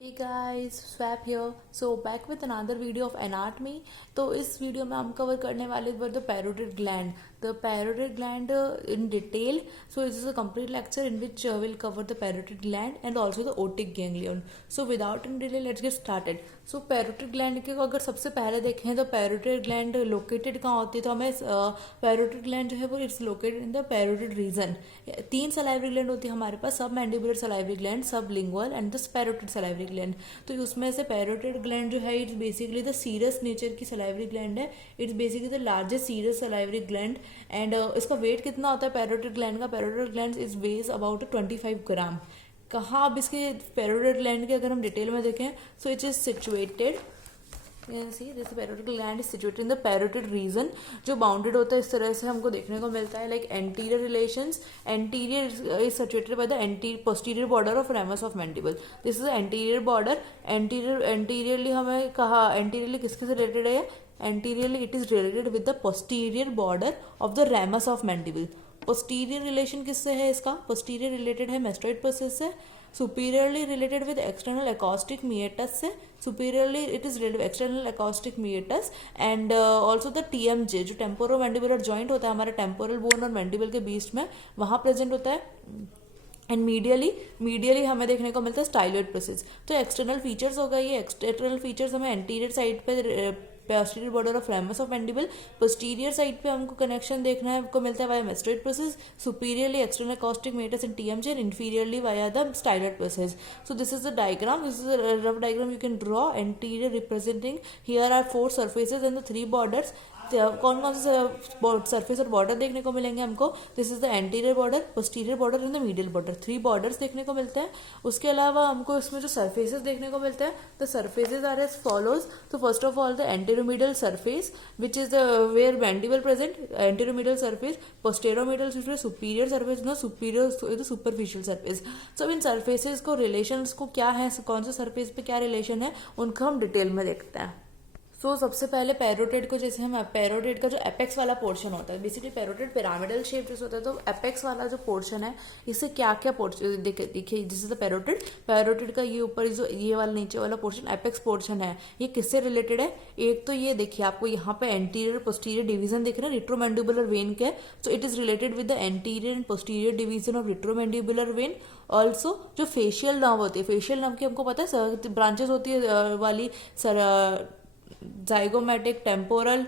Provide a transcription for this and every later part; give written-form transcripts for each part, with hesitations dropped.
Hey guys, Swap here. So back with another video of anatomy. तो इस video में हम कवर करने वाले were the parotid gland. The parotid gland in detail. So this is a complete lecture in which we'll cover the parotid gland and also the otic ganglion. So without any delay, let's get started. So parotid gland के अगर सबसे पहले देखें तो parotid gland located कहाँ होती है, तो हमें parotid gland जो है वो it's located in the parotid region. तीन salivary gland होती है हमारे पास, सब mandibular salivary gland, सब lingual and the parotid salivary gland. तो उसमें से parotid gland जो है it's basically the serous nature की salivary gland है. It's basically the largest serous salivary gland. And इसका वेट कितना होता है पैरोटिड ग्लैंड का? Parotid gland is ways about 25 ग्राम. कहाँ अब इसके पैरोटिड ग्लैंड के अगर हम डिटेल में देखें, so it is situated, see this parotid gland is situated in the parotid region, जो बाउंडेड होता है इस तरह से हमको देखने को मिलता है, like anterior relations. Anterior is situated by the posterior border of ramus of mandible. This is anterior border. Anteriorly हमें कहा, एंटीरियरली किसके से रिलेटेड है? Anteriorly it is related with the posterior border of the ramus of mandible. Posterior relation किससे है इसका? Posterior related है mastoid process से. Superiorly related with external acoustic meatus से. Superiorly it is related with external acoustic meatus and also the TMJ जो temporomandibular joint होता है हमारे temporal bone और mandible के बीच में, वहाँ present होता है. एंड मीडियली हमें देखने को मिलता है स्टाइलोइड प्रोसेस. तो एक्सटर्नल फीचर्स होगा ये. एक्सटर्नल फीचर्स हमें एंटीरियर साइड पे posterior border of ramus of mandible, posterior side पे हमको कनेक्शन देखना है को मिलता है via mastoid process, superiorly external acoustic meatus and TMJ and inferiorly via the styloid process. So this is the diagram. This is a rough diagram you can draw. Anterior representing, here are 4 surfaces and the 3 borders. कौन कौन से surface और border देखने को मिलेंगे हमको? This is the anterior border, posterior border and the medial border. 3 borders देखने को मिलते हैं. उसके अलावा हमको इसमें जो सरफेसेस देखने को मिलते हैं, the surfaces are as follows. तो first of all the anteromedial surface which is the where mandible present, anteromedial surface. Posteromedial superior surface, no superior superficial surface. So इन सरफेसेस को रिलेशंस को क्या है, कौन से सरफेस पे क्या रिलेशन है, उनको हम डिटेल में देखते हैं. सबसे पहले पैरोटिड को, जैसे हम पैरोटिड का जो एपेक्स वाला पोर्शन होता है, बेसिकली पैरोटिड पिरामिडल शेप जैसे होता है, तो एपेक्स वाला जो पोर्शन है इससे क्या क्या पोर्शन देखिए, जिससे पैरोटिड का ये ऊपर जो ये वाला नीचे वाला पोर्शन एपेक्स पोर्शन है, ये किससे रिलेटेड है? एक तो ये देखिए आपको यहाँ पे एंटीरियर पोस्टीरियर डिवीजन दिख रहा है रिट्रोमैंडिबुलर वेन के. So it is related with the anterior and posterior division of retromandibular vein. Also जो फेशियल नर्व होती है, फेशियल नर्व की हमको पता है ब्रांचेस होती है वाली zygomatic temporal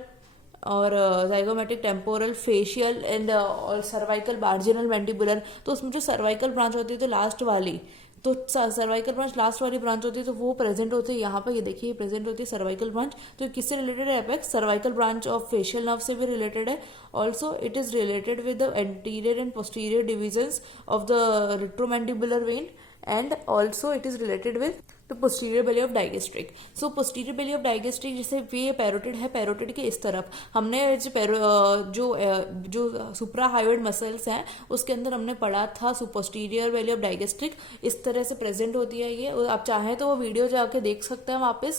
और zygomatic temporal facial एंड और सर्वाइकल मार्जिनल मैंडिबुलर. तो उसमें जो सर्वाइकल ब्रांच होती है तो लास्ट वाली, तो सर्वाइकल ब्रांच लास्ट वाली ब्रांच होती है, तो वो प्रेजेंट होती है यहाँ पर. ये देखिए प्रेजेंट होती है सर्वाइकल ब्रांच. तो किससे रिलेटेड है? Apex cervical branch of facial nerve से भी रिलेटेड है. Also it is related with the anterior and posterior divisions of the retromandibular vein and also it is related with तो posterior belly of digastric. So posterior belly of digastric, जैसे ये parotid है, parotid के इस तरफ हमने जो सुप्राहायोइड muscles हैं उसके अंदर हमने पढ़ा था पोस्टीरियर बेली ऑफ डाइगेस्ट्रिक इस तरह से प्रेजेंट होती है ये. आप चाहें तो वो वीडियो जाके देख सकते हैं वापस.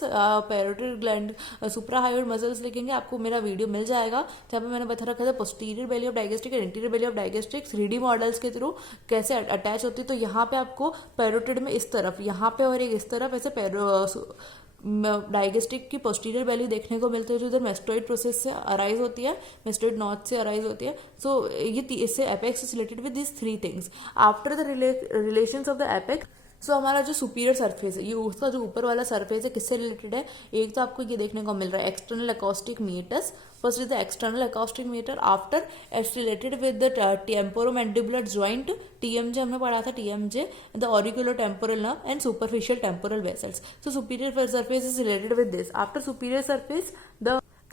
पैरोटिड ग्लैंड सुप्राहायोइड मसल्स लिखेंगे आपको मेरा वीडियो मिल जाएगा, जहाँ पे मैंने बता रखा था पोस्टीरियर बेली ऑफ डाइगेस्ट्रिक और interior Bailey of digastric 3D models के थ्रू कैसे अटैच होती है. तो यहाँ पे आपको पैरोटिड में इस तरफ, यहाँ पे और एक इस तरफ ऐसे डाइगेस्ट्रिक की पोस्टीरियर बेली देखने को मिलती है, जो इधर मेस्टोइड प्रोसेस से अराइज होती है, मेस्टोइड नॉच से अराइज होती है. सो ये इससे apex is related with this 3 things. After the relations of the apex, so हमारा जो सुपीरियर सरफेस है, ये उसका जो ऊपर वाला सरफेस है किससे रिलेटेड है? एक तो आपको ये देखने को मिल रहा है external acoustic meatus. First is the external acoustic meatus. After it's related with the temporomandibular joint, TMJ हमने पढ़ा था, TMJ the auriculotemporal nerve and superficial temporal vessels. So superior surface is related with this. After superior surface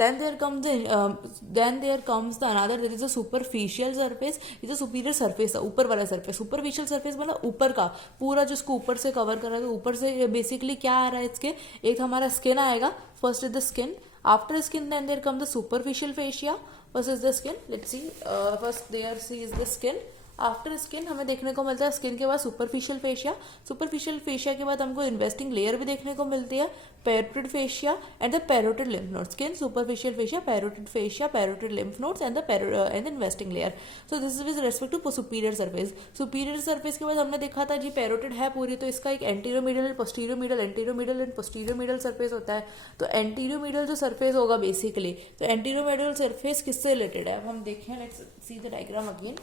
then there comes the another, there is a superficial surface. ये जो superior surface है, ऊपर वाला surface. Superficial surface मतलब ऊपर का पूरा, जो इसको ऊपर से कवर कर रहा है. तो ऊपर से बेसिकली क्या आ रहा है इसके? एक हमारा स्किन आएगा. First is the skin. After skin then there come the superficial fascia. First is the skin. Let's see, first there see is the skin. After skin हमें देखने को मिलता है स्किन के बाद सुपरफिशियल फेशिया, सुपरफिशियल फेशिया के बाद हमको इन्वेस्टिंग लेयर भी देखने को मिलती है, parotid fascia and the parotid lymph nodes, skin superficial fascia, parotid lymph nodes and the investing layer. So this is with respect to superior surface. Superior surface के बाद हमने देखा था जी पैरोटिड है पूरी, तो इसका एक anterior middle, posterior middle, anterior middle and posterior middle surface होता है। तो एंटीरियर मिडल जो सरफेस होगा बेसिकली, तो एंटीरियर मिडल सरफेस किससे रिलेटेड है, अब हम देखें, let's see the diagram again.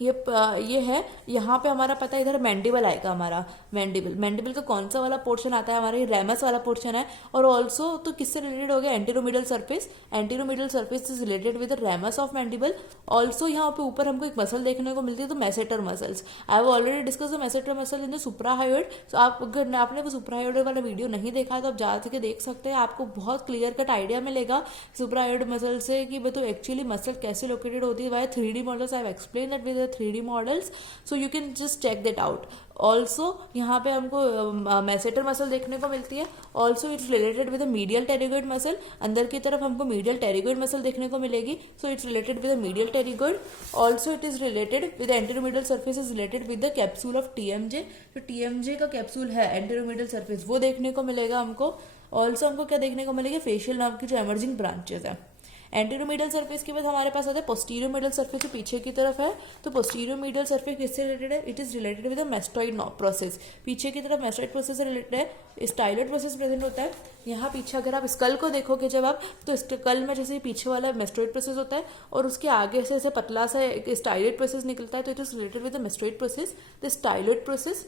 ये है, यहाँ पे हमारा पता है इधर मैंडिबल आएगा हमारा, मैंडिबल का कौन सा वाला पोर्शन आता है हमारा, ये रेमस वाला पोर्शन है। और ऑल्सो तो किससे रिलेटेड हो गया, anteromedial surface, anteromedial surface is related with the ramus of mandible. Also यहाँ पे ऊपर हमको एक मसल देखने को मिलती है, तो masseter muscles. I have already discuss the masseter muscle in the सुप्राहायोइड। तो आप अगर आपने वो सुप्राहायोइड वाला वीडियो नहीं देखा है तो आप जा के देख सकते हैं, आपको बहुत क्लियर कट आइडिया मिलेगा सुप्राहायोइड मसल से कि वो तो एक्चुअली मसल कैसे लोकेटेड होती है। Why 3D models I have explain that with 3D models, so you can just check that out. Also यहाँ पे हमको मैसेटर मसल देखने को मिलती है। Also it's related with medial pterygoid muscle, अंदर की तरफ हमको मीडियल टेरिगोइड मसल देखने को मिलेगी, so it's related with medial pterygoid. Also it is related with anteromedial surface is related with the capsule of TMJ। जो TMJ का capsule है एंटेरोमिडल सरफेस वो देखने को मिलेगा हमको। ऑल्सो हमको क्या देखने को मिलेगी, फेशियल नर्व की जो एमर्जिंग ब्रांचेस है। एंटीरोमिडल सरफेस के बाद हमारे पास आता है पोस्टीरियोमिडल सरफेस, जो पीछे की तरफ है। तो पोस्टीरियोमिडल सरफेस किससे रिलेटेड है, it is related with the mastoid process, पीछे की तरफ मेस्टोइड प्रोसेस से रिलेटेड है। स्टाइलोइड प्रोसेस प्रेजेंट होता है यहाँ पीछे। अगर आप स्कल को देखोगे जब आप, तो स्कल में जैसे पीछे वाला मेस्टोइड प्रोसेस होता है और उसके आगे से ऐसे पतला सा एक स्टाइलोइड प्रोसेस निकलता है, तो it is related with the mastoid process, the styloid process.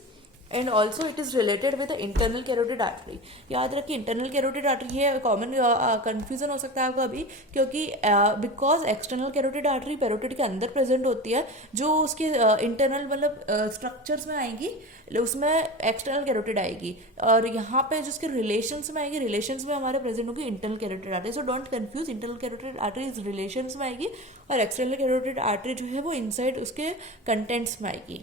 And also it is related with internal carotid artery. याद रखिए इंटरनल कैरोटिड आर्टरी है, कॉमन कंफ्यूजन हो सकता है आपको अभी, क्योंकि because external carotid artery parotid के अंदर प्रेजेंट होती है, जो उसके इंटरनल मतलब स्ट्रक्चर्स में आएंगी उसमें एक्सटर्नल कैरोटिड आएगी, और यहाँ पे जिसके रिलेशंस में आएगी, रिलेशंस में हमारे प्रेजेंट होगी internal carotid artery. So don't confuse, internal carotid artery is relations में आएगी और एक्सटर्नल कैरोटिड आर्टरी जो है वो इनसाइड उसके कंटेंट्स में आएगी।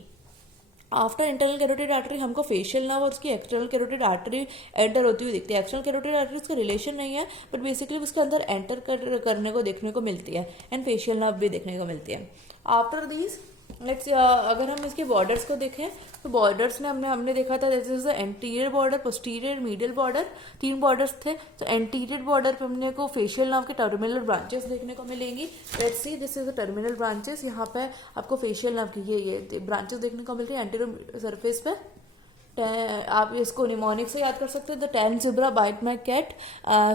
आफ्टर इंटरनल कैरोटिड आर्टरी हमको फेशियल नर्व और उसकी एक्सटर्नल कैरोटिड आर्टरी एंटर होती हुई दिखती है। एक्सटर्नल कैरोटिड आर्टरी उसका रिलेशन नहीं है, बट बेसिकली उसके अंदर एंटर करने को देखने को मिलती है, एंड फेशियल नर्व भी देखने को मिलती है। आफ्टर दीज लेट्स अगर हम इसके बॉर्डर्स को देखें, तो बॉर्डर्स में हमने देखा था this is the anterior border, posterior, medial border, 3 borders थे। तो एंटीरियर बॉर्डर पे हमने को फेशियल नर्व के टर्मिनल ब्रांचेस देखने को मिलेंगी। Let's see this is the terminal branches, यहाँ पे आपको फेशियल नर्व की ये ब्रांचेस देखने को मिल रही है एंटीरियर सरफेस पे। आप इसको निमोनिक से याद कर सकते हैं, the ten zebra bite my cat,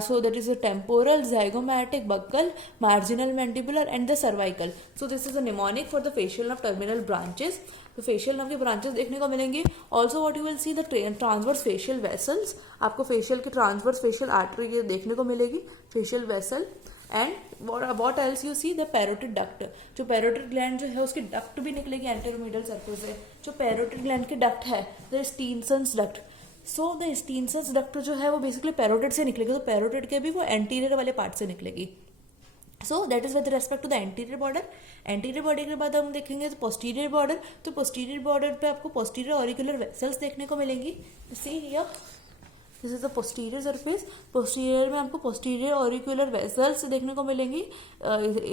so that is the temporal, zygomatic, buccal, marginal mandibular and the cervical. So this is the mnemonic for the facial nerve terminal branches. तो facial nerve के branches देखने को मिलेंगी। Also what you will see the transverse facial vessels, आपको facial के transverse facial artery देखने को मिलेगी, facial vessel. And what else you see the parotid duct, जो पैरोटिड ग्लैंड जो है उसकी डक्ट भी निकलेगी एंटेरोमिडल सर्फेस से। जो पैरोटिड ग्लैंड की डक्ट है the Stensen's duct, so the Stensen's duct जो है वो बेसिकली पैरोटिड से निकलेगी, तो पैरोटिड के भी वो एंटीरियर वाले पार्ट से निकलेगी। So that is with respect to the anterior border. Anterior border के बाद हम देखेंगे तो पोस्टीरियर बॉर्डर, तो पोस्टीरियर बॉर्डर पे आपको पोस्टीरियर ऑरिकुलर वेसल्स देखने को मिलेंगी। See here this is the posterior surface, posterior में हमको पोस्टीरियर ऑरिकुलर वेसल्स देखने को मिलेंगी।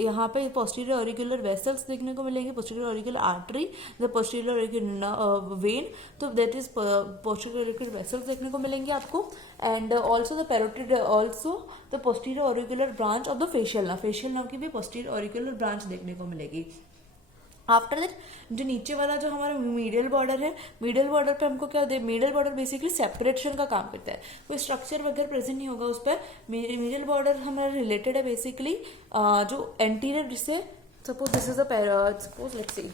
यहाँ पे पोस्टीरियर ऑरिकुलर वेसल्स देखने को मिलेंगी, posterior auricular artery, the posterior auricular vein, तो that is posterior auricular vessels देखने को मिलेंगे आपको। And also the parotid, also the posterior auricular branch of the facial nerve, facial nerve की भी पोस्टीरियर ऑरिकुलर ब्रांच देखने को मिलेगी। आफ्टर दैट जो नीचे वाला जो हमारा मीडियल बॉर्डर है, मीडियल बॉर्डर पे हमको क्या, मीडियल बॉर्डर बेसिकली सेपरेशन का काम करता है, कोई स्ट्रक्चर वगैरह प्रेजेंट नहीं होगा उस पर। मीडियल बॉर्डर हमारा रिलेटेड है बेसिकली जो एंटीरियर, जिससे suppose this is suppose let's see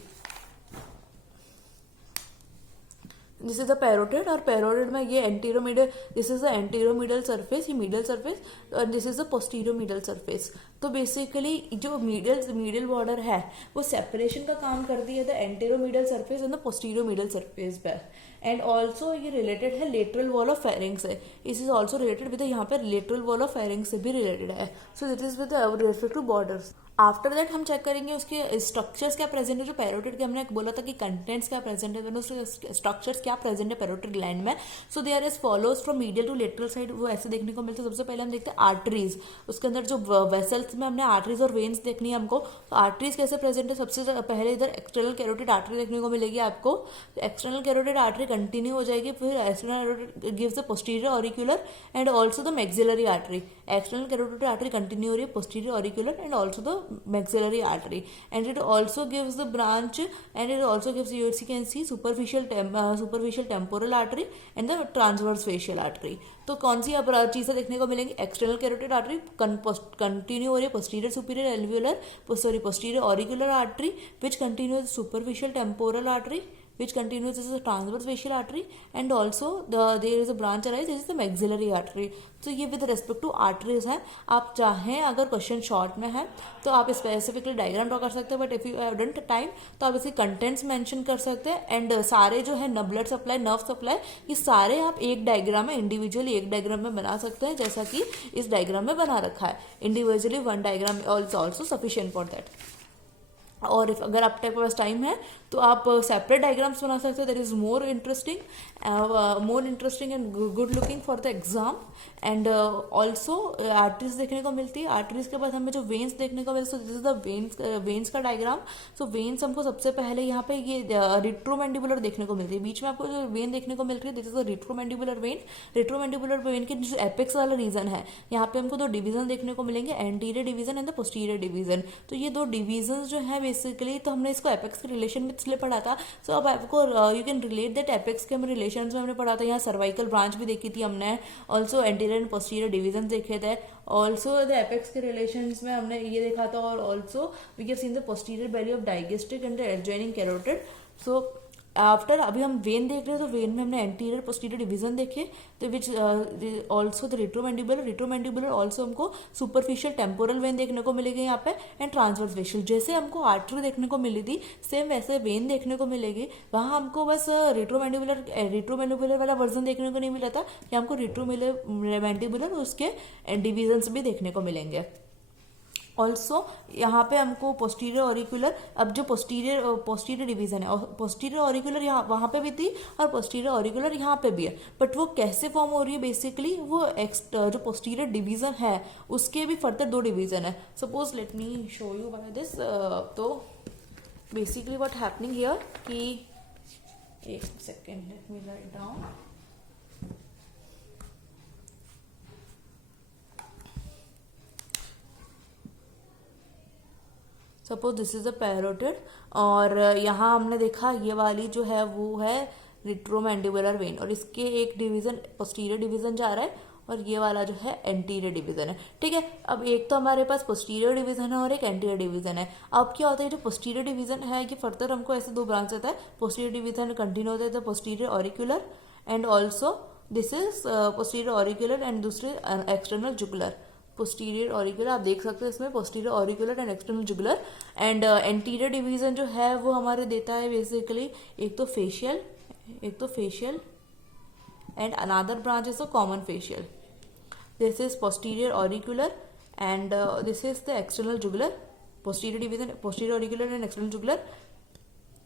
this is the parotid, और पैरोटिड में ये anteromedial, this is the anteromedial surface, ये मिडल सरफेस, और this is the posteromedial surface. तो बेसिकली जो मीडियल बॉर्डर है वो सेपरेशन का काम करती है the anteromedial surface and the posteromedial surface पे। एंड ऑल्सो ये रिलेटेड है लेटरल वॉल ऑफ फेरिंग्स से, इस इज ऑल्सो रिलेटेड विद, यहाँ पे लेटरल वॉल ऑफ फेरिंग्स से भी रिलेटेड है। So this is with respect to borders. After that हम चेक करेंगे उसके स्ट्रक्चर्स क्या प्रेजेंट है, जो पैरोटिड के हमने बोला था कि कंटेंट्स क्या प्रेजेंट है, उसके स्ट्रक्चर्स क्या प्रेजेंट है पैरोटिड ग्लैंड में. So they are as follows from medial to lateral side, वो ऐसे देखने को मिलते हैं. सबसे पहले हम देखते हैं आर्टरीज. उसके अंदर जो वेसल्स में हमने आर्टरीज और वेन्स देखनी है हमको. तो आर्टरीज कैसे प्रेजेंट है, सबसे पहले इधर एक्सटर्नल कैरोटिड आर्टरी देखने को मिलेगी आपको. एक्सटर्नल कैरोटिड आर्टरी कंटिन्यू हो जाएगी, फिर external gives the posterior auricular and also the maxillary artery. External carotid artery continue हो रही है, posterior auricular and also the maxillary artery, and it also gives the branch, and it also gives, you can see, superficial temporal artery and the transverse facial artery. तो कौन सी अब चीज़ें देखने को मिलेंगी, एक्सटर्नल कैरोटिड आर्टरी कंटिन्यू हो रही है, posterior superior alveolar posterior auricular artery which continues superficial temporal artery which continues as a transverse facial artery, and also there is a branch arise, this is the maxillary artery. तो ये with respect to arteries है. आप चाहें अगर question short में है तो आप स्पेसिफिकली डायग्राम ड्रॉ कर सकते हैं, but if you haven't time तो आप इसके कंटेंट्स मेंशन कर सकते हैं. एंड सारे जो है ब्लड सप्लाई, नर्व सप्लाई, ये सारे आप एक डायग्राम में इंडिविजुअली एक डायग्राम में बना सकते हैं, जैसा कि इस डायग्राम में बना रखा है. Individually one diagram also sufficient for that. और अगर आपके पास टाइम है तो आप सेपरेट डायग्राम्स बना सकते हैं. That is more interesting and good looking for the exam. And also arteries देखने को मिलती है. आर्टरीज के बाद हमें जो वेन्स देखने को मिलती है, दिस इज द वेन्स का डायग्राम. सो वेन्स हमको सबसे पहले यहाँ पे ये रिट्रोमैंडिबुलर देखने को मिलती है. बीच में आपको जो वेन देखने को मिल रही है, this is the retromandibular vein. Retromandibular vein के जो एपेक्स वाला रीजन है, यहाँ पे हमको दो डिवीजन देखने को मिलेंगे, anterior division and the posterior division. तो ये दो डिवीजन जो है बेसिकली, तो हमने इसको एपेक्स के रिलेशन में इसलिए पढ़ा था. सो अब आपको you can relate that apex के हम रिलेशन में हमने पढ़ा था. यहाँ सर्वाइकल ब्रांच भी देखी थी हमने, also anterior and posterior division देखे थे. ऑल्सो द एपेक्स के रिलेशंस में हमने ये देखा था, और also we can seen the posterior belly of digastric and the adjoining carotid. So after अभी हम वेन देख रहे हैं, तो वेन में हमने एंटीरियर पोस्टीरियर डिवीजन देखे, तो विच ऑल्सो द रिट्रोमैंडिबुलर ऑल्सो हमको सुपरफिशियल टेम्पोरल वेन देखने को मिलेगी यहाँ पे, एंड ट्रांसवर्स फेशियल. जैसे हमको आर्टरी देखने को मिली थी, सेम वैसे वेन देखने को मिलेगी. वहाँ हमको बस रिट्रोमैंडिबुलर वाला वर्जन देखने को नहीं मिला था, या हमको रिट्रोमैंडिबुलर उसके डिवीजन्स भी देखने को मिलेंगे. ऑल्सो यहाँ पे हमको पोस्टीरियर ऑरिकुलर, अब जो पोस्टीरियर डिवीजन है, पोस्टीरियर ऑरिकुलर यहाँ वहाँ पे भी थी और पोस्टीरियर ऑरिकुलर यहाँ पे भी है, बट वो कैसे फॉर्म हो रही है, बेसिकली वो जो पोस्टीरियर डिवीजन है उसके भी फर्दर दो डिवीजन है. Suppose let me show you by this. तो बेसिकली व्हाट हैपनिंग हियर कि, एक second, let me write down. Suppose this is a parotid, और यहाँ हमने देखा ये वाली जो है वो है रिट्रोमैंडिबुलर वेन, और इसके एक डिवीजन पोस्टीरियर डिवीजन जा रहा है, और ये वाला जो है एंटीरियर डिवीजन है. ठीक है, अब एक तो हमारे पास पोस्टीरियर डिवीजन है और एक एंटीरियर डिवीजन है. अब क्या होता है, जो पोस्टीरियर डिवीजन है ये फर्दर हमको ऐसे दो ब्रांच होता है. पोस्टीरियर डिवीजन कंटिन्यू होता है तो posterior auricular, and also this is posterior auricular, and दूसरे एक्सटर्नल जुगुलर. पोस्टीरियर ऑरिकुलर आप देख सकते हो इसमें, posterior auricular and external jugular. And anterior division जो है वो हमारे देता है बेसिकली एक तो facial and another branch is the common facial. This is posterior auricular and this is the external jugular. Posterior division posterior auricular and external jugular,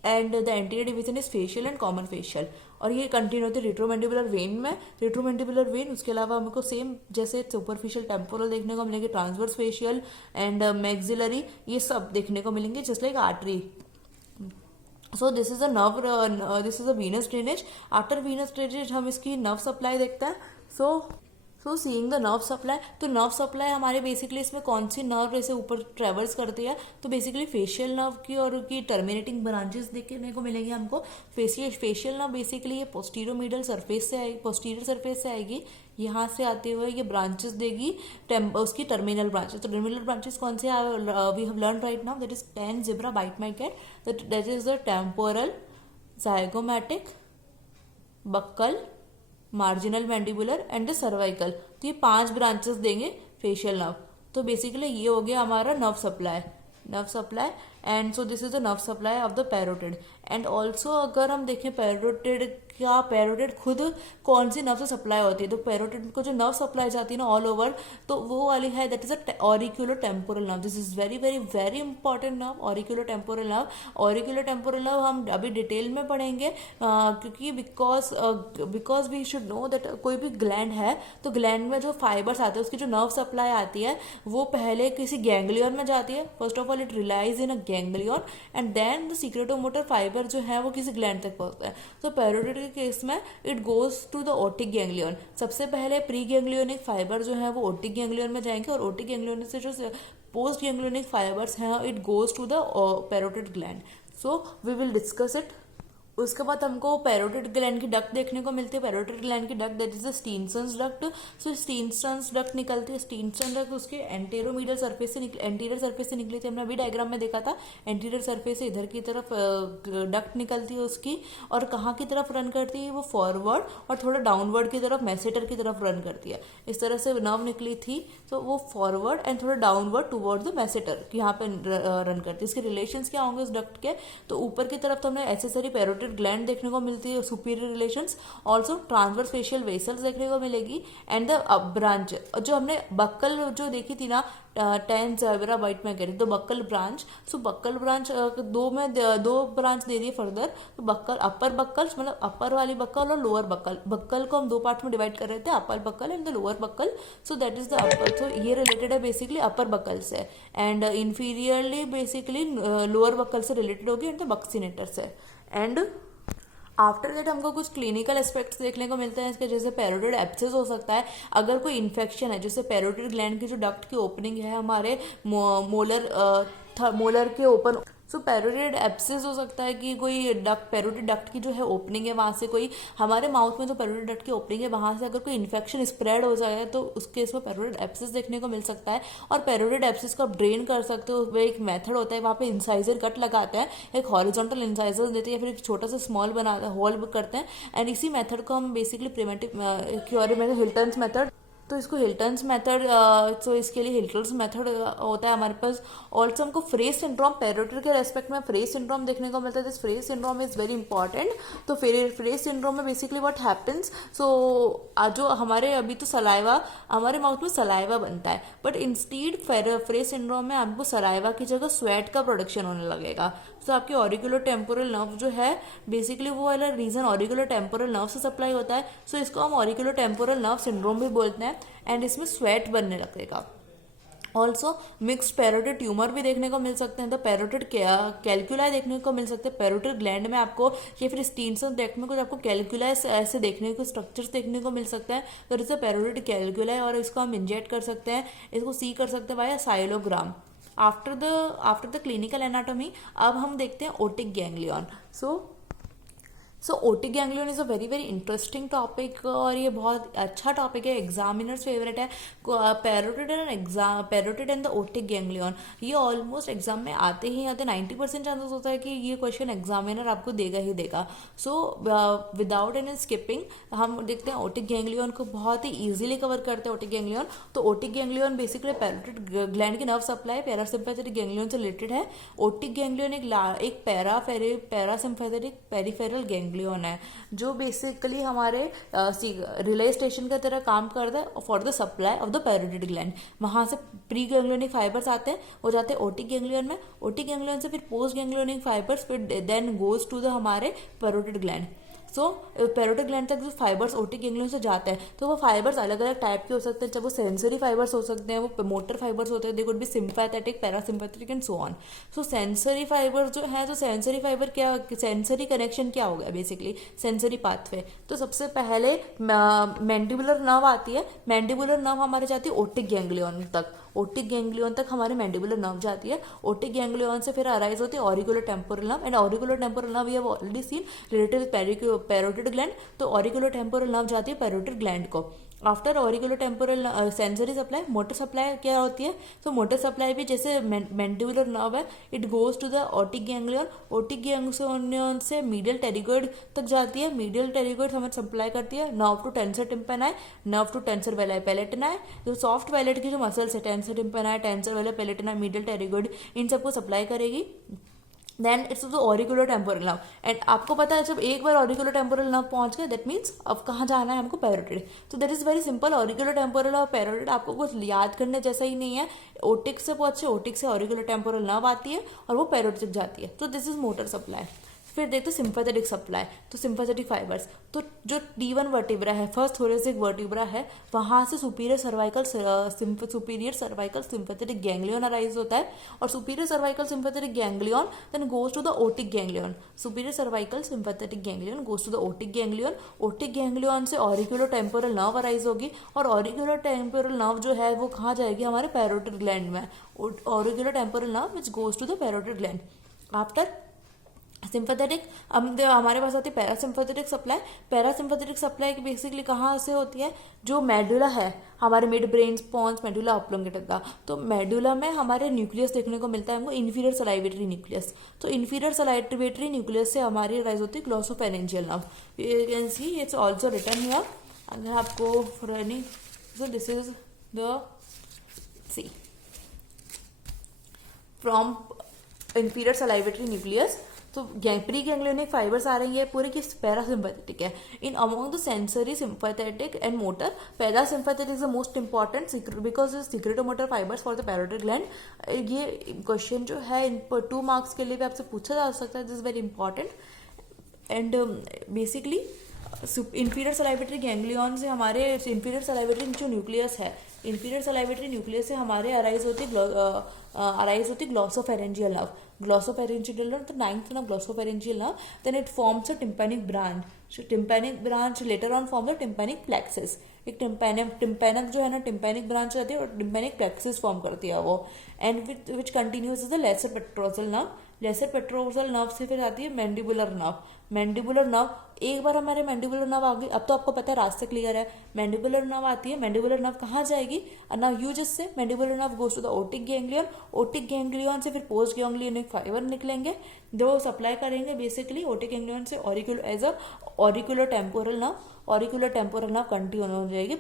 and the anterior division is facial and common facial. और ये continue होती है retromandibular when में. रिट्रोमैंडिबुलर when, उसके अलावा हमको same जैसे superficial temporal देखने को मिलेंगे, ट्रांसवर्स फेशियल एंड मैक्सिलरी, ये सब देखने को मिलेंगे just like artery. So this is a nerve, this is a Venus drainage. After Venus drainage हम इसकी नर्व सप्लाई देखते हैं. सो सीइंग द नर्व सप्लाई, तो नर्व सप्लाई हमारे बेसिकली इसमें कौन सी नर्व ऐसे ऊपर ट्रेवल्स करती है, तो बेसिकली फेशियल नर्व की और की टर्मिनेटिंग ब्रांचेस देखने को मिलेंगी हमको. फेशियल नर्व बेसिकली ये पोस्टीरियर सरफेस से आएगी, यहाँ से आते हुए ये ब्रांचेस देगी उसकी टर्मिनल ब्रांचेस. तो टर्मिनल ब्रांचेस कौन से we have learn right now, that is pen, zebra, bite my cat. That is the temporal, zygomatic, buccal, marginal mandibular and the cervical. तो ये 5 ब्रांचेस देंगे फेशियल नर्व. तो basically ये हो गया हमारा nerve supply. And so this is the nerve supply of the parotid. And also अगर हम देखें पैरोटिड क्या पैरोटिड खुद कौन सी नर्व से सप्लाई होती है। तो पैरोटिड को जो नर्व सप्लाई जाती है ना ऑल ओवर, तो वो वाली है that is a auriculotemporal nerve. This is very very very important nerve, auriculotemporal nerve. Auriculotemporal nerve हम अभी डिटेल में पढ़ेंगे, क्योंकि because we should know that कोई भी ग्लैंड है तो ग्लैंड में जो फाइबर्स आते हैं उसकी जो नर्व सप्लाई आती है वो पहले किसी गैंग्लियन में जाती है। First of all it relays in a ganglion and then the secretomotor fibre जो है वो किसी ग्लैंड तक पहुंचता है। तो पैरोटिड के केस में it goes to the otic ganglion. सबसे पहले प्री गैंग्लियोनिक फाइबर जो है वो ओटिक गैंग्लियन में जाएंगे और ओटिक गैंग्लियन से जो पोस्ट गैंग्लियोनिक फाइबर्स हैं it goes to the parotid gland. So we will discuss it. उसके बाद हमको पैरोटिड ग्लैंड की डक्ट देखने को मिलती है। पैरोटिड ग्लैंड की duct that is the Stensen's duct. So Stensen's duct निकलती है। स्टीनसन डक्ट उसके एंटेरोमीडियल सरफेस से एंटीरियर सरफेस से निकली थी, हमने अभी डायग्राम में देखा था। एंटीरियर सरफेस से इधर की तरफ डक्ट निकलती है उसकी, और कहाँ की तरफ रन करती है वो फॉरवर्ड और थोड़ा डाउनवर्ड की तरफ मैसेटर की तरफ रन करती है। इस तरह से नर्व निकली थी तो वो फॉरवर्ड एंड थोड़ा डाउनवर्ड टूवर्ड द मैसेटर यहाँ पे रन करती है। इसके रिलेशंस क्या होंगे उस डक्ट के, तो ऊपर की तरफ तो हमें एसेसरी पैरोटिड ग्लैंड देखने को मिलती है, superior relations, also transverse facial vessels देखने को मिलेगी एंड द ब्रांच जो हमने बक्कल जो देखी थी ना टेंस जेब्रा वाइट में करी, तो बक्कल ब्रांच। सो बक्कल ब्रांच दो ब्रांच दे दी फर्दर। तो बक्कल अपर बक्कल मतलब अपर वाली बक्कल और लोअर बक्कल। बक्कल को हम दो पार्ट में डिवाइड कर रहे थे, upper buccal and the lower buccal. So that is the upper. तो ये रिलेटेड है बेसिकली अपर बक्कल से and inferiorly basically lower buccal से रिलेटेड होगी एंड द बक्सीनेटर से। एंड आफ्टर दैट हमको कुछ क्लिनिकल एस्पेक्ट्स देखने को मिलते हैं इसके, जैसे पैरोटिड एब्सेस हो सकता है अगर कोई इन्फेक्शन है, जैसे पैरोटिड ग्लैंड की जो डक्ट की ओपनिंग है हमारे मोलर के ओपन। सो पैरोटिड एब्सेस हो सकता है कि कोई पैरोटिड डक्ट की जो है ओपनिंग है वहाँ से कोई हमारे माउथ में जो पैरोटिड डक्ट की ओपनिंग है वहाँ से अगर कोई इन्फेक्शन स्प्रेड हो जाए तो उस केस में पैरोटिड एब्सेस देखने को मिल सकता है। और पैरोटिड एब्सेस को आप ड्रेन कर सकते हो, वो एक मेथड होता है, वहाँ पे इंसाइजर कट लगाते हैं, एक हॉरिजॉन्टल इंसाइजर देते हैं या फिर एक छोटा सा स्मॉल बनाते हैं, होल करते हैं एंड इसी मेथड को हम बेसिकली प्रिवेंटिव क्योर में हिल्टन्स मेथड, तो इसको हिल्टन्स मेथड, तो इसके लिए हिल्टन्स मेथड होता है हमारे पास। ऑल्सो हमको फ्रेज सिंड्रोम पैरोटिड के रेस्पेक्ट में फ्रेज सिंड्रोम देखने को मिलता है। This phrase syndrome is very important. तो फ्रेज सिंड्रोम में बेसिकली व्हाट हैपेंस, सो जो हमारे अभी तो सलाइवा हमारे माउथ में सलाइवा बनता है, बट इंस्टीड फ्रेज सिंड्रोम में आपको सलाइवा की जगह स्वेट का प्रोडक्शन होने लगेगा। तो आपकी ऑरिकुलो टेम्पोरल नर्व जो है बेसिकली वो वाला रीजन ऑरिकुलो टेम्पोरल नर्व से सप्लाई होता है। सो इसको हम ऑरिकुलो टेम्पोरल नर्व सिंड्रोम भी बोलते हैं एंड इसमें स्वेट बनने लगेगा। ऑल्सो मिक्स्ड पैरोटिड ट्यूमर भी देखने को मिल सकते हैं। तो पैरोटिड कैलकुलाई देखने को मिल सकते हैं पैरोटिड ग्लैंड में आपको, या फिर स्टीनसन डेक्ट में कुछ आपको कैलकुलाई ऐसे देखने को स्ट्रक्चर्स देखने को मिल सकता है। तो इसे पैरोटिड कैलकुलाई और इसको हम इंजेक्ट कर सकते हैं, इसको सी कर सकते हैं via sialogram. After the clinical anatomy अब हम देखते हैं otic ganglion. So otic ganglion is a very very interesting topic और ये बहुत अच्छा टॉपिक है, एग्जामिनर्स फेवरेट है। Parotid and the otic ganglion ये ऑलमोस्ट एग्जाम में आते ही आते 90% चांसेस होता है कि ये क्वेश्चन एग्जामिनर आपको देगा ही देगा। सो विदाउट एनी स्किपिंग हम देखते हैं ओटिक गैंग्लियन को बहुत ही ईजिली कवर करते हैं। ओटिक गैंग्लियन, तो otic ganglion basically parotid gland की नर्व सप्लाई पैरासिम्पैथेटिक गैंग्लियन से रिलेटेड है। ओटिक गैंग्लियन एक पैरासिम्पैथेटिक पेरिफेरल गैंग्लियन है जो बेसिकली हमारे रिले स्टेशन की तरह काम करता है for the supply of the parotid gland. वहां से प्री गैंग्लियोनिक फाइबर्स आते हैं, वो जाते हैं ओटिक गैंग्लियन में, ओटिक गैंग्लियन से फिर पोस्ट गैंग्लियोनिक फाइबर्स फिर देन गोज टू द हमारे पैरोटिड ग्लैंड। सो पैरोटिड ग्लैंड तक जो फाइबर्स ओटिक गैंग्लियन से जाते हैं तो वो फाइबर्स अलग अलग टाइप के हो सकते हैं। जब वो सेंसरी फाइबर्स हो सकते हैं, वो मोटर फाइबर्स होते हैं, they could be sympathetic, parasympathetic and so on. So sensory fibre जो है, तो सेंसरी फाइबर क्या, सेंसरी कनेक्शन क्या हो गया बेसिकली सेंसरी पाथवे। तो सबसे पहले मैंडिबुलर नर्व आती है, मैंडिबुलर नर्व हमारे जाती है ओटिक गैंग्लियन तक, ओटिक गैंग्लियन तक हमारी मैंडिबुलर नर्व जाती है। ओटिक गैंग्लियन से फिर अराइज होती है auricular temporal nerve and auricular temporal nerve ये already seen related parotid gland. तो ऑरिकुलर टेम्पोरल नर्व जाती है पैरोटिड ग्लैंड को। After auricular temporal sensory supply, motor supply क्या होती है, तो मोटर सप्लाई भी जैसे मैंडिबुलर नर्व है, it goes to the otic ganglion, otic ganglion से मीडियल टेरिगोइड तक जाती है, मीडियल टेरिगोइड हमें सप्लाई करती है nerve to tensor tympani, nerve to tensor veli palatini. जो सॉफ्ट वेलेट की जो मसल्स है tensor tympani, tensor veli palatini, medial pterygoid, इन सबको सप्लाई करेगी। Then it's the auricular temporal nerve. And आपको पता है जब एक बार ऑरिकुलर टेम्पोरल नर्व पहुंच गए दैट मीन्स अब कहाँ जाना है हमको, पैरोटिड। तो that is very simple, auricular temporal और पैरोटिड आपको कुछ याद करने जैसा ही नहीं है। ओटिक से पहुंचे, ओटिक से ऑरिकुलर टेम्पोरल नर्व आती है और वो पैरोटिड तक जाती है। तो दिस इज मोटर सप्लाई। फिर देखते सिंपैथेटिक सप्लाई, तो सिंपैथेटिक फाइबर्स, तो जो D1 वर्टिब्रा है, फर्स्ट थोरेसिक वर्टिब्रा है, वहाँ से superior cervical sympathetic ganglion arise होता है, और superior cervical sympathetic ganglion then goes to the otic ganglion. Superior cervical sympathetic ganglion goes to the otic ganglion. Otic ganglion से auricular temporal nerve arise होगी, और auricular temporal nerve जो है वो कहाँ जाएगी, हमारे पैरोटिड ग्लैंड में। Auricular temporal nerve which goes to the parotid gland. After sympathetic, अब हमारे पास आती है parasympathetic supply. Parasympathetic supply basically कहाँ से होती है, जो मेडुला है हमारे midbrain pons medulla oblongata का, तो मेडुला में हमारे न्यूक्लियस देखने को मिलता है हमको, इन्फीरियर सलाइवेटरी न्यूक्लियस। तो इन्फीरियर सलाइवेटरी न्यूक्लियस से हमारी राइज होती है glossopharyngeal nerve. You can see it's also written here. अगर आपको so this is the C from inferior salivatory nucleus. तो प्री गैंग्लियोनिक फाइबर्स आ रही है पूरे की पैरासिम्पैथेटिक है। In among the sensory sympathetic and motor, parasympathetic is the most important because secretomotor fibres for the parotid gland. ये question जो है 2 मार्क्स के लिए भी आपसे पूछा जा सकता है, this is very important. And basically inferior salivatory ganglion से हमारे इंफीरियर सलाइवेटरी जो न्यूक्लियस है, इंफीरियर सलाइवेटरी न्यूक्लियस से हमारे अराइज होती ग्लॉसोफेरेंजियल नर्व। ग्लॉसोफेरेंजियल नर्व, तो 9th nerve glossopharyngeal nerve, then it forms a tympanic branch. Tympanic branch later on form the tympanic plexus. एक tympanic जो है ना, टिम्पैनिक ब्रांच रहती है और टिम्पैनिक प्लेक्सिस फॉर्म करती है वो। And which continues is the lesser petrosal nerve. Lesser petrosal nerve से फिर आती है मैंडिबुलर नर्व। मैंडिबुलर नर्व, एक बार हमारे मैंडिबुलर नर्व आ गई, अब तो आपको पता है रास्ते क्लियर है। मैंडिबुलर नर्व आती है, मैंडिबुलर नर्व कहाँ जाएगी, now you just say mandibular nerve goes to the otic ganglion. Otic ganglion से फिर पोस्ट गैंग्लियनिक फाइबर निकलेंगे, जो सप्लाई करेंगे बेसिकली ओटिक गैंग्लियन से auricular as a auricular temporal nerve. Auricular temporal nerve continue हो जाएगी,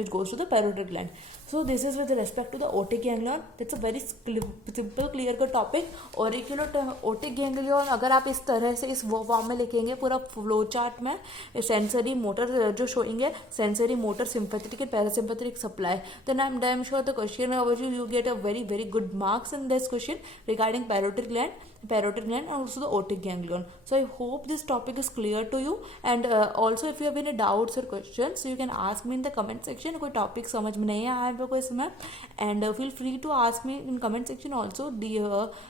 it goes to the parotid gland. So this is with respect to the otic ganglion. That's a very simple clear का topic. Auricular otic ganglion अगर आप इस तरह से इस form में लिखेंगे पूरा फ्लो चार्ट में, सेंसरी मोटर जो showing sensory motor sympathetic and parasympathetic supply, then I am damn sure the question you get a very good marks in this question regarding parotid gland and also the otic ganglion. So I hope this topic is clear to you, and also if you have any doubts or questions so you can ask me in the comment section. कोई topic समझ में नहीं आया है कोई समय, and feel free to ask me in comment section also.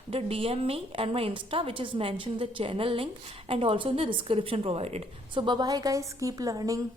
The DM me and my Insta which is mentioned in the channel link and also in the description provided. So bye bye guys, keep learning.